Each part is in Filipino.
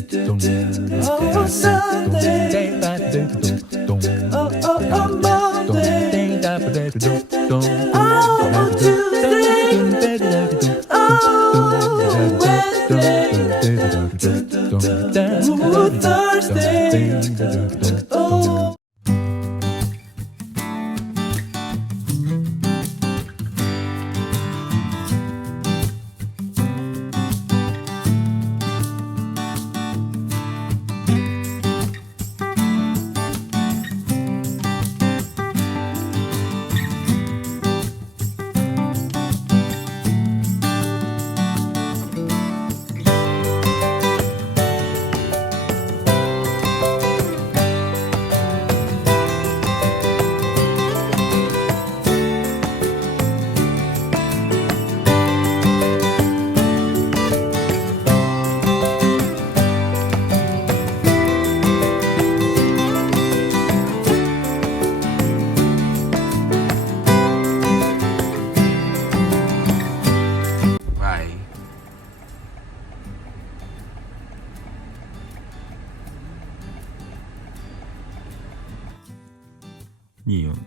Oh, Sunday. Oh, Monday. Oh, Tuesday. Oh, Wednesday. Ooh, Thursday. Oh. Bye. Yun.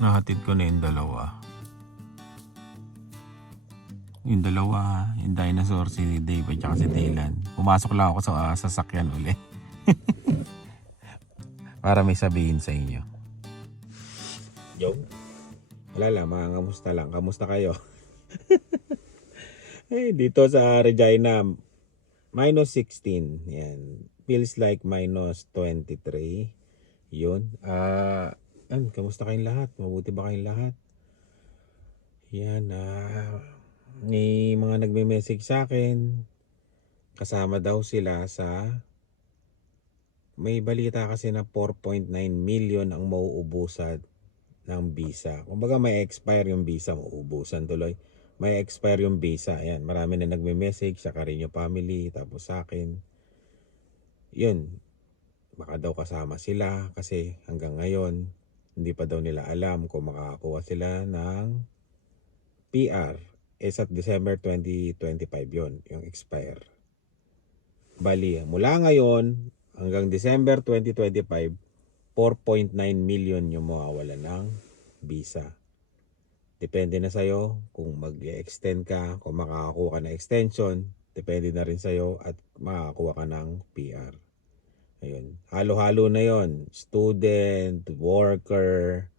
Nahatid ko na yung dalawa. Yung dalawa, yung dinosaur, si Dave at saka si Dylan. Pumasok lang ako sa sasakyan uli. Para may sabihin sa inyo. Yo. Wala lang, mga kamusta lang. Kamusta kayo? Dito sa Regina, -16. Yan. Feels like -23. Yun. Kamusta kayong lahat? Mabuti ba kayong lahat? Yan. May mga nagme-message sa akin. Kasama daw sila sa... May balita kasi na 4.9 million ang mauubusan ng visa. Kumbaga may expire yung visa, mauubusan tuloy. May expire yung visa. Ayan, marami na nagme-message sa Carino family, tapos sa akin. Yun, baka daw kasama sila kasi hanggang ngayon, hindi pa daw nila alam kung makakakuha sila ng PR. At December 2025 yun, yung expire. Bali, mula ngayon hanggang December 2025, 4.9 million yung mawawala ng visa. Depende na sa'yo kung mag-extend ka, kung makakakuha ka ng extension. Depende na rin sa'yo at makakakuha ka ng PR. Ayun. Halo-halo na yon. Student, worker,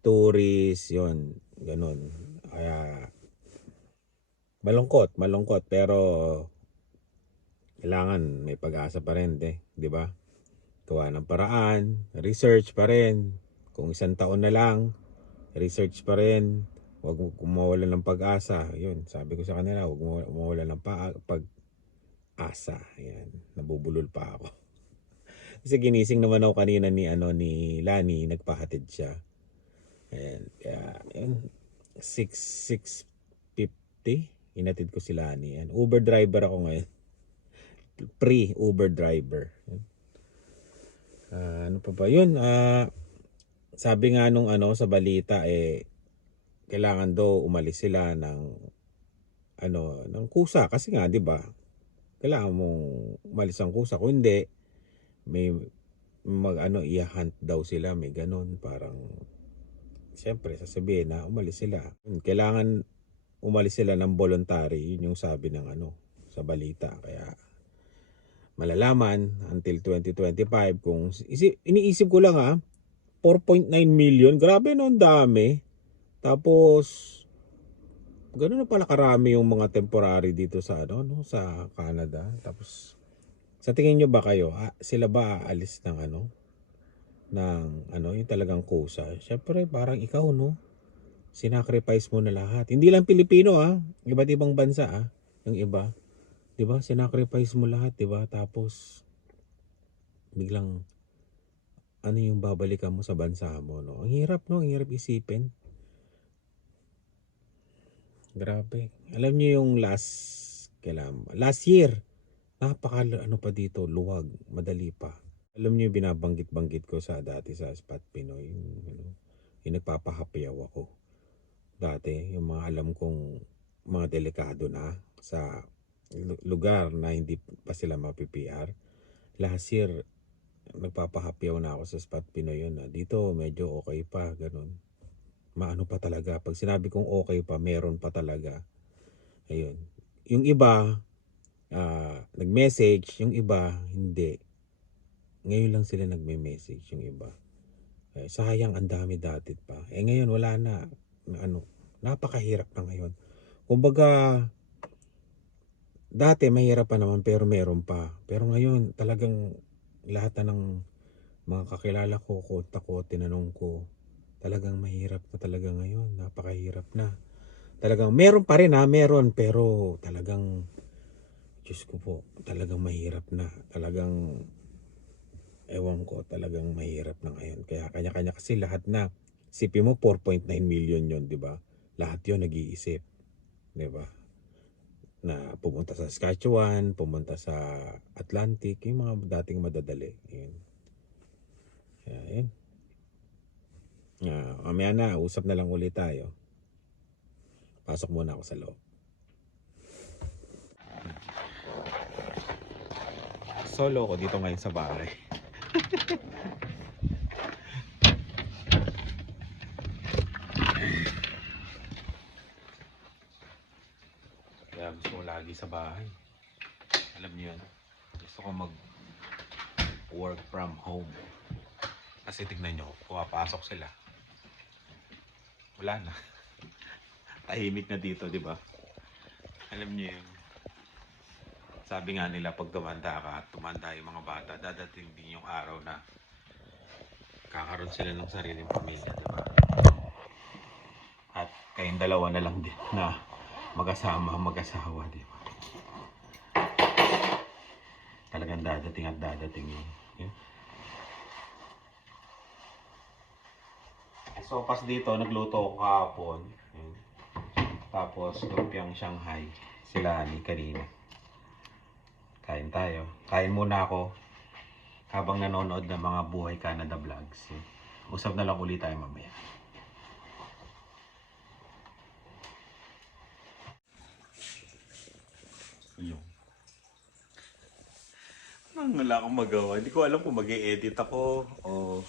tourist, yon. Ganun. Kaya malungkot. Pero kailangan may pag-asa pa rin, di ba? Gawa ng paraan, research pa rin. Kung 1 taon na lang, research pa rin. Huwag mo mawalan ng pag-asa. Yun, sabi ko sa kanila, huwag mo mawalan ng pag-asa. Ayan, nabubulol pa ako. Kasi ginising naman ako kanina ni Lani, nagpahatid siya. Ayan, kaya yun, 6:50, inatid ko si Lani. Ayan, Uber driver ako ngayon. Pre-Uber driver. Ano pa ba yun? Sabi nga nung sa balita kailangan daw umalis sila ng kusa kasi nga 'di ba? Kailangan mong umalis ang kusa kung hindi may i-hunt daw sila, may ganun, parang siyempre sasabihin na umalis sila. Kailangan umalis sila ng voluntary, yun yung sabi ng sa balita. Kaya malalaman until 2025 kung iniisip ko lang 4.9 million, grabe no, ang dami. Tapos gano'n na pala karami yung mga temporary dito sa sa Canada. Tapos sa tingin nyo ba kayo, sila ba aalis ng yung talagang kusa? Syempre parang ikaw sinacrifice mo na lahat. Hindi lang Pilipino iba't ibang bansa yung iba. 'Di ba? Sinacrifice mo lahat, 'di ba? Tapos biglang yung babalikan mo sa bansa mo, no? Ang hirap, no? Ang hirap isipin. Grabe. Alam niyo yung last year, napaka pa dito, luwag, madali pa. Alam niyo binabanggit-banggit ko dati sa Spot Pinoy, yung nagpapahapiyaw ako. Dati, yung mga alam kong mga delikado na sa lugar na hindi pa sila mapi-PR. last year, nagpapahapyaw na ako sa Spot Pinoy yun. Dito, medyo okay pa, ganun. Maano pa talaga. Pag sinabi kong okay pa, meron pa talaga. Ayun. Yung iba, nag-message. Yung iba, hindi. Ngayon lang sila nagme-message yung iba. Sayang, ang dami dati pa. Ngayon, wala na. Napakahirap na ngayon. Kumbaga, dati mahirap pa naman pero meron pa. Pero ngayon, talagang lahat na ng mga kakilala ko, kontak ko, tinanong ko, talagang mahirap na talaga ngayon. Napakahirap na. Talagang meron pa rin meron. Pero talagang, Diyos ko po, talagang mahirap na. Talagang, ewan ko, talagang mahirap na ngayon. Kaya kanya-kanya kasi lahat na. Sipin mo, 4.9 million yon, di ba? Lahat yon nag-iisip. Di ba? Na pumunta sa Saskatchewan, pumunta sa Atlantic, yung mga dating madadali. Yun. Kaya yun. Mamaya na, usap na lang ulit tayo. Pasok muna ako sa loob. Solo ko dito ngayon sa bahay. Kaya gusto ko lagi sa bahay. Alam niyo yun. Gusto ko mag work from home. Kasi tignan nyo, pumapasok sila. Wala na. Tahimik na dito, di ba? Alam niyo yun. Sabi nga nila, pag tumanda ka at tumanda yung mga bata, dadating din yung araw na kakaroon sila ng sariling pamilya, di ba? At kayong dalawa na lang din na mag-asama, mag-asawa, di ba? Talagang dadating at dadating yun. Yun. Sopas dito, nagluto ako kahapon. Yun. Tapos, lumpiang Shanghai. Sila ni kanina. Kain tayo. Kain muna ako habang nanonood ng mga Buhay Canada vlogs. Yun. Usap na lang ulit tayo mamaya. Yung. Wala akong magawa. Hindi ko alam kung mag-i-edit ako o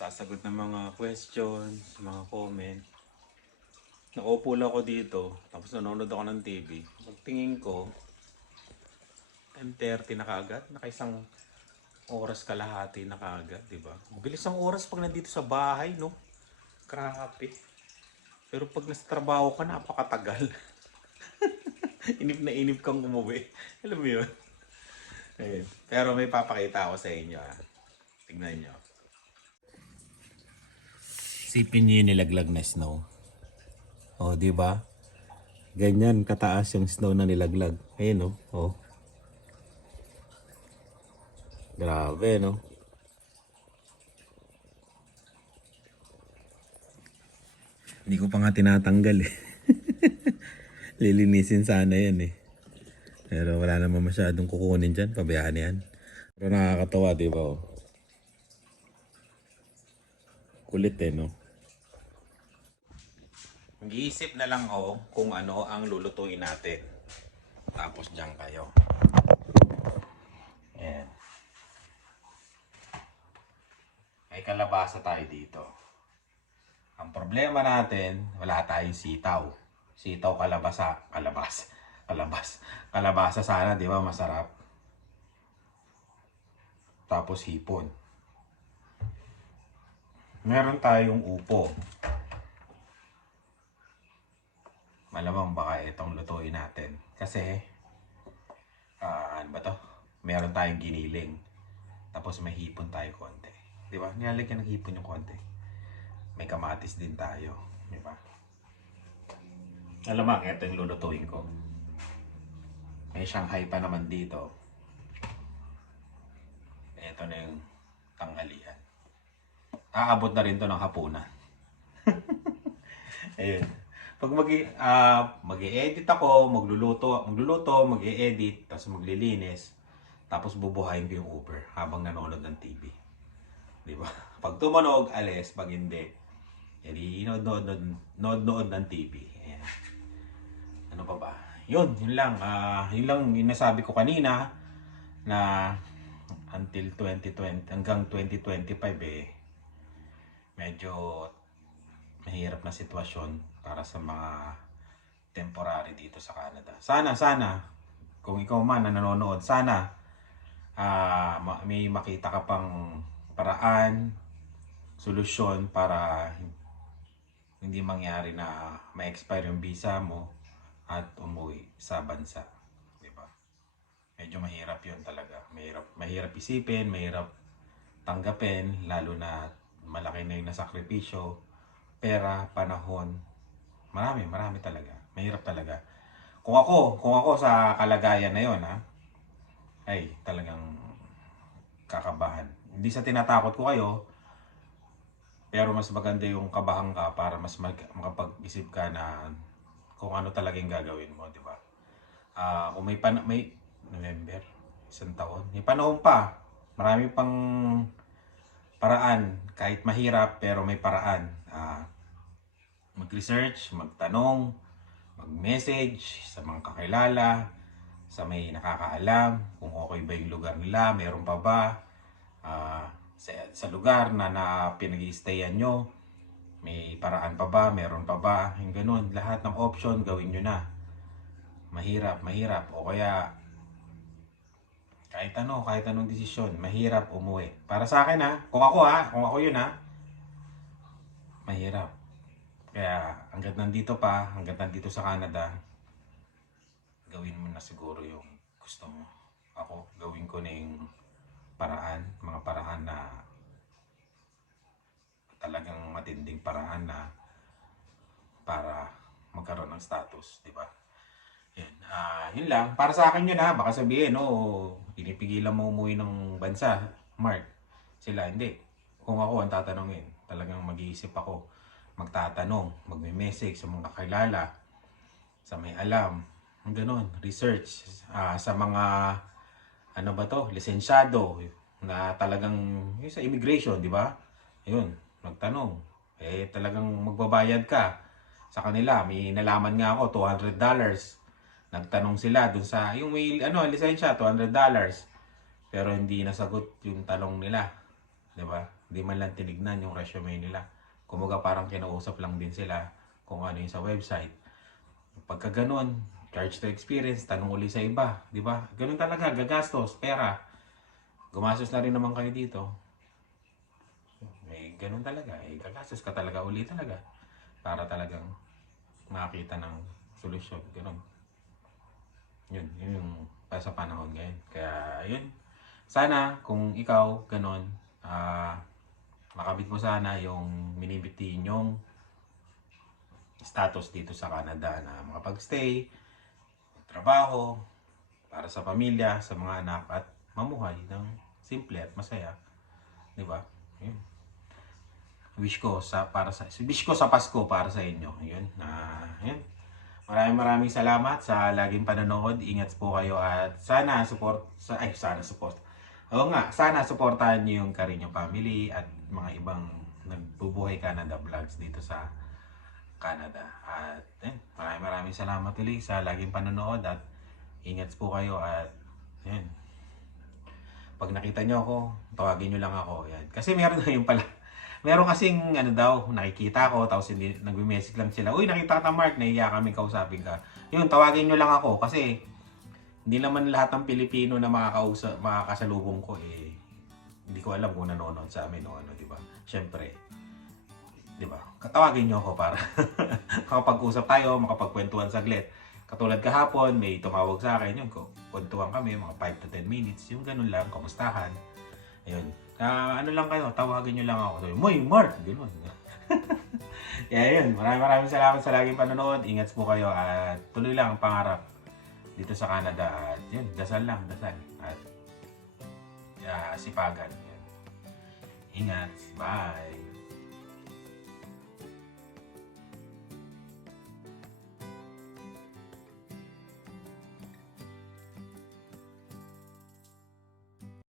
sasagot ng mga questions, mga comment. Nakaupo lang ako dito, tapos nanonood ako ng TV. Pagtingin ko, 10:30 na kaagad, nakaisang oras kalahati na kaagad, di ba? Bilis ang oras pag nandito sa bahay, no? Grabe. Pero pag nasa trabaho ka, napakatagal. Inip na inip kang umuwi. Alam mo yun? Ayun. Pero may papakita ako sa inyo. Tignan nyo. Sipin nyo yung nilaglag na snow. O, di ba? Ganyan kataas yung snow na nilaglag. Ayun, no? O. Grabe, no? Hindi ko pa nga tinatanggal eh. Lilinisin sana yan eh. Pero wala naman masyadong kukunin dyan. Pabayaan yan. Pero nakakatawa, di ba? Oh? Kulit eh, no? Mag-iisip na lang ako kung ano ang lulutuin natin. Tapos dyan kayo. Ayan. May kalabasa tayo dito. Ang problema natin, wala tayong sitaw. Sitaw, kalabasa sana, di ba? Masarap. Tapos hipon. Meron tayong upo. Malamang baka itong lutuin natin. Kasi, ano ba to? Meron tayong giniling. Tapos may hipon tayo konti. Di ba? Nilalagyan ng hipon yung konti. May kamatis din tayo. Di ba? Alamang, ito yung lulutuin ko. May Shanghai pa naman dito. Ito na yung tanghalian. Aabot na rin to ng hapunan. Ayun. Pag mag-i-edit ako, magluluto, mag-i-edit, tapos maglilinis, tapos bubuhayin ko yung Uber habang nanonood ng TV. Di ba? Pag tumunog, alis. Pag hindi, edi nood ng TV. Ayan. Ano pa ba? Yun lang. Yun lang yung nasabi ko kanina na until 2020 hanggang 2025 medyo mahirap na sitwasyon para sa mga temporary dito sa Canada. Sana kung ikaw man na nanonood, sana may makita ka pang paraan, solusyon para hindi mangyari na ma-expire yung visa mo at umuwi sa bansa, di ba? Medyo mahirap 'yun talaga. Mahirap isipin, mahirap tanggapin, lalo na malaki na yung nasakripisyo, pera, panahon, marami talaga. Mahirap talaga. Kung ako sa kalagayan na 'yon, ay talagang kakabahan. Hindi sa tinatakot ko kayo, pero mas maganda yung kabahan ka para mas makapag-isip ka na kung ano talaga yung gagawin mo, di ba? Kung may November, isang taon, may panahon pa. Marami pang paraan, kahit mahirap pero may paraan. Mag-research, magtanong, mag-message sa mga kakilala, sa may nakakaalam, kung okay ba yung lugar nila, meron pa ba, sa lugar na pinag-i-stayan nyo, may paraan pa ba, meron pa ba, yung ganun, lahat ng option gawin nyo na. Mahirap, o kaya kahit anong desisyon, mahirap umuwi. Para sa akin kung ako yun mahirap. Kaya hanggat nandito sa Canada, gawin mo na siguro yung gusto mo. Ako, gawin ko na yung mga paraan na talagang matinding paraan na para magkaroon ng status, di ba? Yun lang. Para sa akin yun baka sabihin, pinipigilan mo umuwi ng bansa, Mark. Sila, hindi. Kung ako ang tatanungin, talagang mag-iisip ako, magtatanong, magme-message sa mga kakilala, sa may alam, ganun, research, sa mga, lisensyado, na talagang, yung sa immigration, di ba? Yun, magtanong. Talagang magbabayad ka sa kanila. May nalaman nga ako, $200. Nagtanong sila dun sa, yung may, lisensya, $200. Pero hindi nasagot yung tanong nila. Diba? Hindi man lang tinignan yung resume nila. Kumbaga parang kinausap lang din sila kung ano yung sa website. Pagka ganun, charge to experience, tanong uli sa iba. Diba? Ganun talaga, gagastos, pera. Gumastos na rin naman kayo dito. Ganun talaga. Gagastos ka talaga uli talaga. Para talagang makakita ng solusyon. Ganun. Yun yung sa panahon ngayon. Kaya yun, sana kung ikaw ganon, makamit mo sana yung minibiti nyong status dito sa Canada na makapag-stay, trabaho, para sa pamilya, sa mga anak, at mamuhay ng simple at masaya. Di ba? Yun. Wish ko sa Pasko para sa inyo. Yun. Yun. Maraming salamat sa laging panonood. Ingat po kayo at sana support. Sana supportahan niyo yung Carino family at mga ibang nagbubuhay Canada vlogs dito sa Canada. At maraming salamat ulit sa laging panonood at ingat po kayo at yan. Pag nakita niyo ako, tawagin niyo lang ako. Yan. Kasi meron kasing nakikita ko, tapos hindi, nagme-message lang sila, uy, nakita ka Mark, nahiya kami kausapin ka. Yun, tawagin nyo lang ako kasi hindi naman lahat ng Pilipino na makakasalubong ko hindi ko alam kung nanonood sa amin o di ba? Siyempre, di ba? Katawagin nyo ako para makapag-usap tayo, makapagkwentuhan saglit. Katulad kahapon, may tumawag sa akin, yun, kwentuhan kami, mga 5 to 10 minutes, yung ganun lang, kamustahan. Ayun. Lang kayo, tawagin nyo lang ako. Sabi, Moy, Mark! Ganun. Kaya yun, maraming salamat sa laging panonood. Ingat po kayo at tuloy lang ang pangarap dito sa Canada. At yun, dasal. At sipagan. Yun. Ingat. Bye!